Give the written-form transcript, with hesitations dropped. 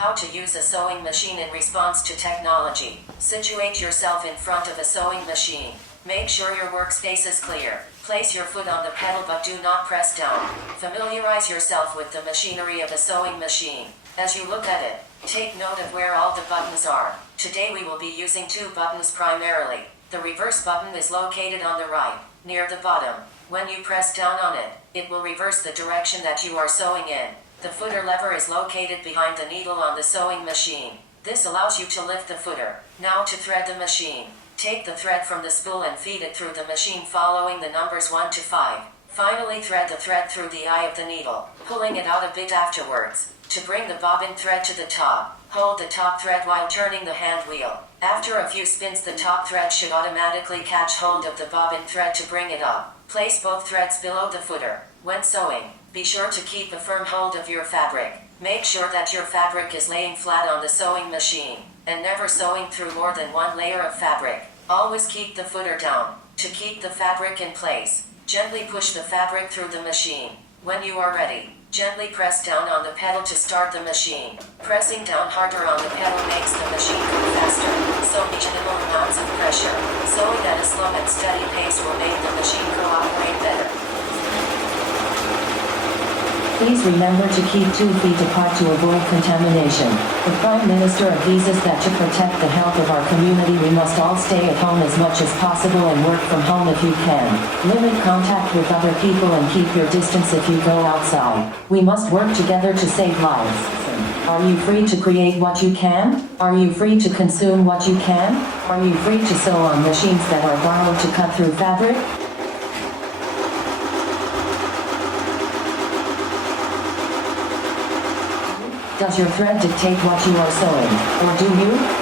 How to use a sewing machine in response to technology. Situate yourself in front of a sewing machine. Make sure your workspace is clear. Place your foot on the pedal but do not press down. Familiarize yourself with the machinery of a sewing machine. As you look at it, take note of where all the buttons are. Today we will be using two buttons primarily. The reverse button is located on the right, near the bottom. When you press down on it, it will reverse the direction that you are sewing in. The footer lever is located behind the needle on the sewing machine. This allows you to lift the footer. Now to thread the machine. Take the thread from the spool and feed it through the machine following the numbers 1 to 5. Finally thread the thread through the eye of the needle, pulling it out a bit afterwards. To bring the bobbin thread to the top, hold the top thread while turning the hand wheel. After a few spins the top thread should automatically catch hold of the bobbin thread to bring it up. Place both threads below the footer. When sewing, be sure to keep a firm hold of your fabric. Make sure that your fabric is laying flat on the sewing machine, and never sewing through more than one layer of fabric. Always keep the footer down. To keep the fabric in place, gently push the fabric through the machine. When you are ready, gently press down on the pedal to start the machine. Pressing down harder on the pedal makes the machine go faster, so minimal amounts of pressure. Sewing at a slow and steady pace will make the machine cooperate better. Please remember to keep 2 feet apart to avoid contamination. The Prime Minister advises that to protect the health of our community we must all stay at home as much as possible and work from home if you can. Limit contact with other people and keep your distance if you go outside. We must work together to save lives. Are you free to create what you can? Are you free to consume what you can? Are you free to sew on machines that are borrowed to cut through fabric? Does your thread dictate what you are sewing, or do you?